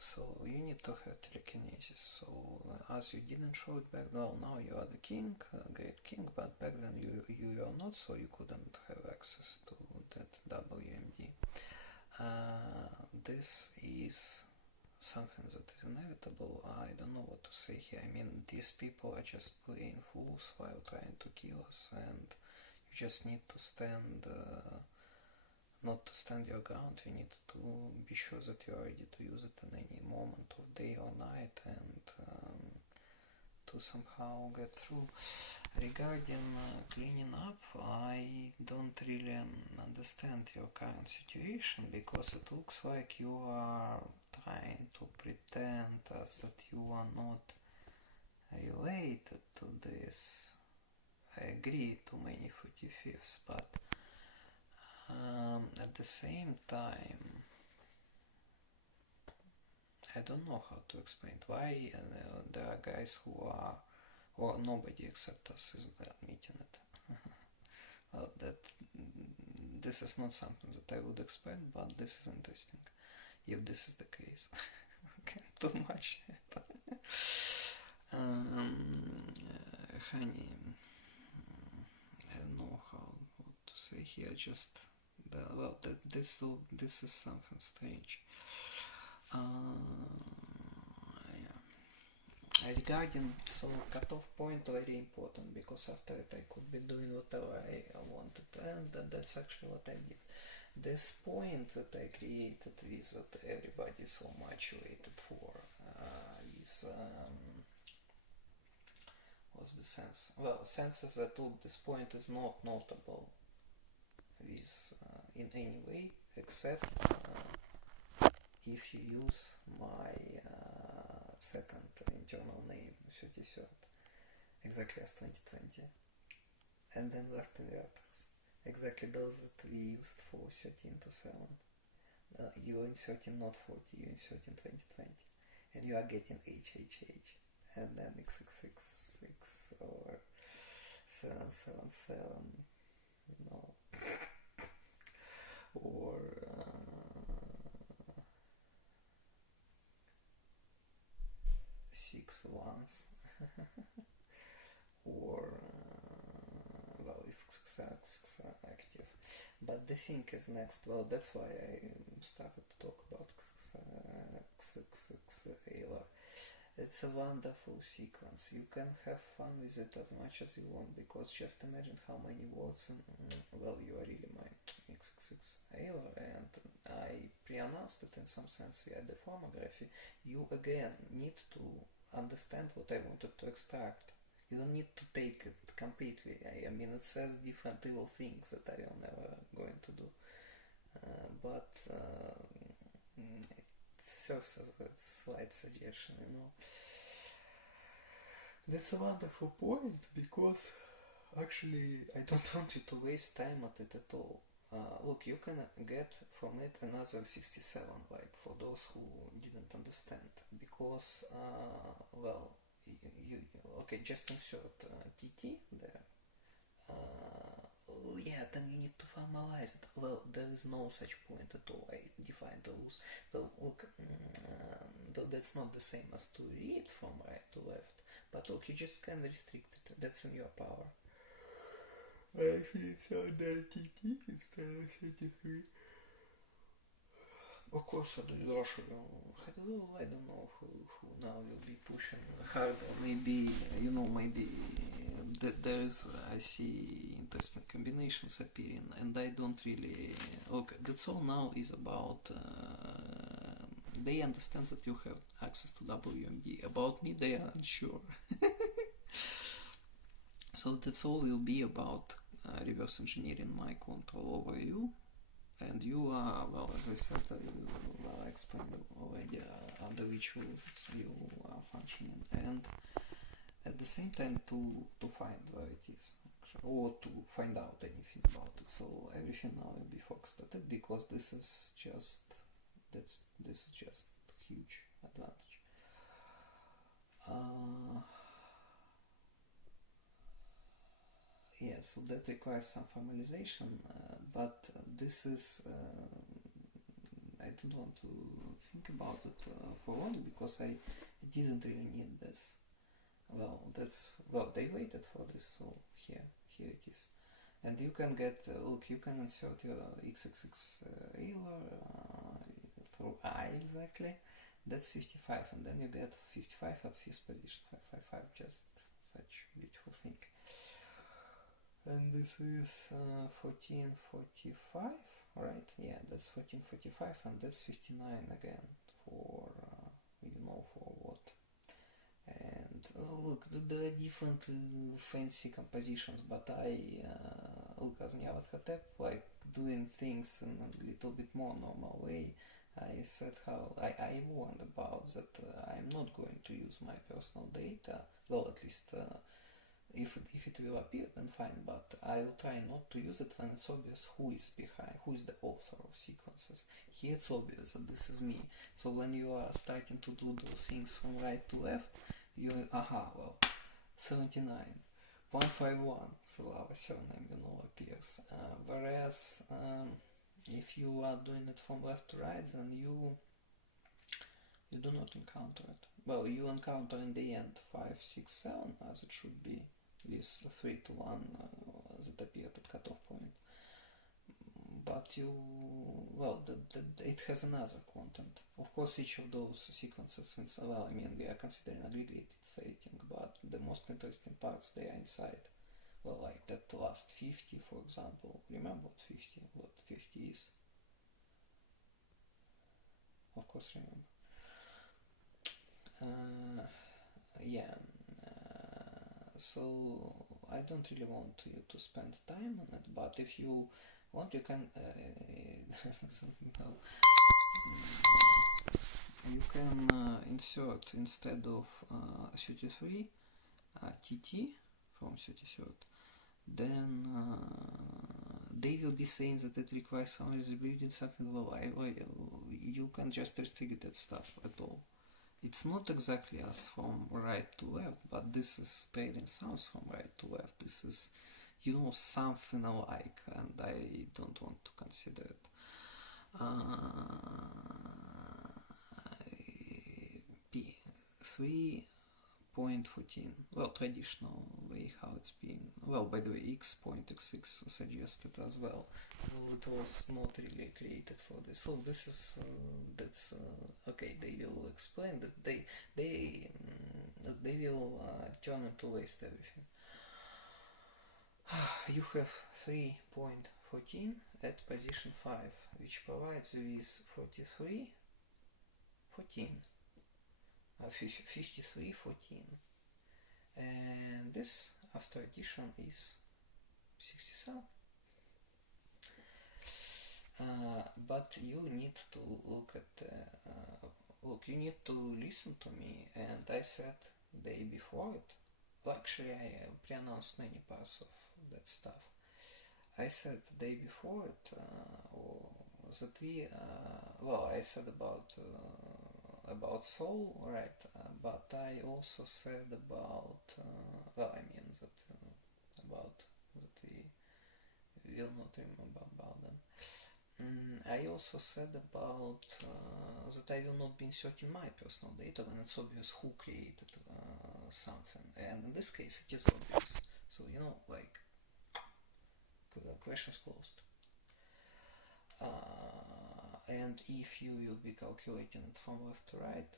so you need to have telekinesis. So as you didn't show it back, well, now you are the king, great king, but back then you were not, so you couldn't have access to that WMD. This is something that is inevitable. I don't know what to say here. I mean, these people are just playing fools while trying to kill us, and you just need to stand, not to stand your ground. You need to be sure that you are ready to use it in any moment of day or night, and to somehow get through. Regarding cleaning up, I don't really understand your current situation, because it looks like you are trying to pretend as that you are not related to this. I agree to many 45ths, but at the same time, I don't know how to explain why there are guys who are, or nobody except us is admitting it. Well, this is not something that I would expect, but this is interesting. If this is the case, too much. Honey, I don't know what to say here. Just well, this is something strange. Regarding, so cutoff point, very important, because after it I could be doing whatever I wanted, and that's actually what I did. This point that I created is that everybody so much waited for is what's the sense? Well, sense is that look, this point is not notable with in any way except if you use my second internal name 33rd, exactly as 2020, and then left inverters, exactly those that we used for 13 to 7. You are inserting not 40, you are inserting 2020, and you are getting HHH, and then XXXX or 777, you know, or 6 ones, or well, if XXX are active. But the thing is next, well, that's why I started to talk about XXX Halo. It's a wonderful sequence. You can have fun with it as much as you want, because just imagine how many words, well, you are really my XXX Halo, and I pre-announced it in some sense via the formography. You again need to understand what I wanted to extract. You don't need to take it completely. I mean, it says different evil things that I am never going to do. But it serves as a slight suggestion, you know. That's a wonderful point, because actually I don't want you to waste time at it at all. Look, you can get from it another 67, like for those who didn't understand, because well, you okay, just insert TT there. Yeah, then you need to formalize it. Well, there is no such point at all. I defined the rules. So look, though that's not the same as to read from right to left, but look, you just can restrict it. That's in your power. I think it's under TT instead of 33. Of course, I don't know who now will be pushing harder. Maybe, you know, maybe there is, I see interesting combinations appearing, and I don't really, okay, that's all now is about, they understand that you have access to WMD. About me, they are unsure. So that's all will be about reverse engineering my control over you. And you are, well, as I said, I explained already under which rules you are functioning, and at the same time to find where it is, or to find out anything about it. So everything now will be focused at it, because this is just huge advantage. Yeah, so that requires some formalization, but this is, I didn't want to think about it for long because I didn't really need this. Well, they waited for this, so here it is. And you can get, look, you can insert your XXX error through I exactly. That's 55, and then you get 55 at fifth position, 555, just such beautiful thing. And this is 1445, right? Yeah, that's 1445, and that's 59 again for, you know, for what. And look, there are different fancy compositions, but I, look, as Nyarlathotep, like doing things in a little bit more normal way. I said how I warned about that I'm not going to use my personal data, well, at least if it will appear, then fine, but I will try not to use it when it's obvious who is behind, who is the author of sequences. Here it's obvious that this is me. So when you are starting to do those things from right to left, you, well, 79, 151, so our surname, you know, appears. Whereas if you are doing it from left to right, then you do not encounter it. Well, you encounter in the end 5, 6, 7, as it should be, with 3 to 1 that appeared at cutoff point. But you, well, it has another content. Of course, each of those sequences, since, well, I mean, we are considering aggregated setting, but the most interesting parts, they are inside. Well, like that last 50, for example. Remember what 50 is? Of course, remember. Yeah. So I don't really want you to spend time on it, but if you want, you can you can insert instead of 33 TT from 33rd. Then they will be saying that it requires some visibility, something reliable. You can just restrict that stuff at all. It's not exactly as from right to left, but this is trading sounds from right to left. This is, you know, something alike, and I don't want to consider it. P 3.14, well, traditional way how it's been. Well, by the way, X.xx suggested as well. So it was not really created for this. So this is that's okay. They will explain that they will turn into waste everything. You have 3.14 at position 5, which provides you with 43, 14, 53, 14. And this, after addition, is 67. But you need to look at, you need to listen to me, and I said day before it, well, actually I pre-announced many parts of that stuff. I said day before it, that we, well, I said about soul, right, but I also said about, well, I mean that, about that we will not remember about them. I also said about that I will not be inserting my personal data when it's obvious who created something, and in this case it is obvious. So, you know, like, questions closed. And if you will be calculating it from left to right,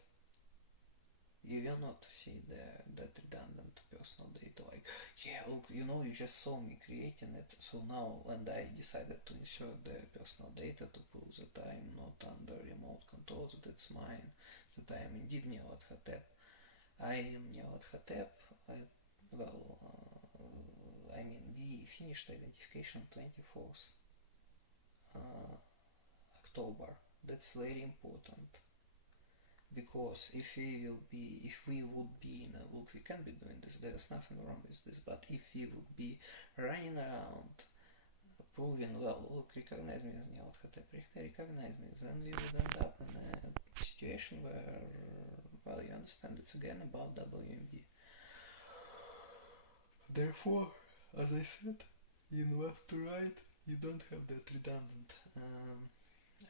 you will not see that redundant personal data, like, yeah, look, you know, you just saw me creating it, so now, and I decided to insert the personal data to prove that I'm not under remote control, that it's mine, that I am indeed Nyarlathotep. I am Nyarlathotep. Well, I mean, we finished identification 24th October. That's very important. Because if we would be in a look, we can be doing this, there's nothing wrong with this, but if we would be running around proving, well, look, recognize me as Nyarlathotep, recognize me, then we would end up in a situation where, well, you understand, it's again about WMD. Therefore, as I said, in left to right, you don't have that redundant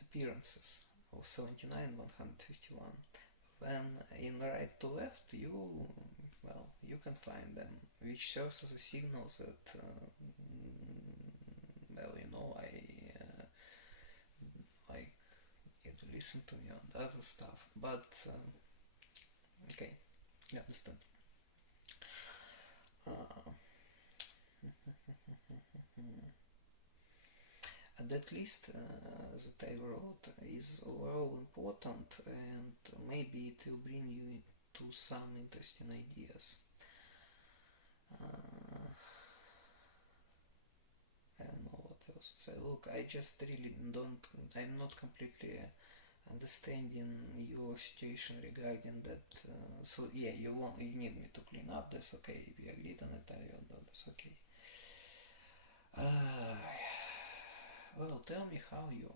appearances. of 79, 151. Then in right to left, you can find them, which serves as a signal that I get to listen to you and other stuff. But okay, you understand. That list that I wrote is overall important, and maybe it will bring you to some interesting ideas. I don't know what else to say. Look, I just really I'm not completely understanding your situation regarding that. So yeah, you need me to clean up. That's okay. We agreed on it. That's okay. Well, tell me how are you?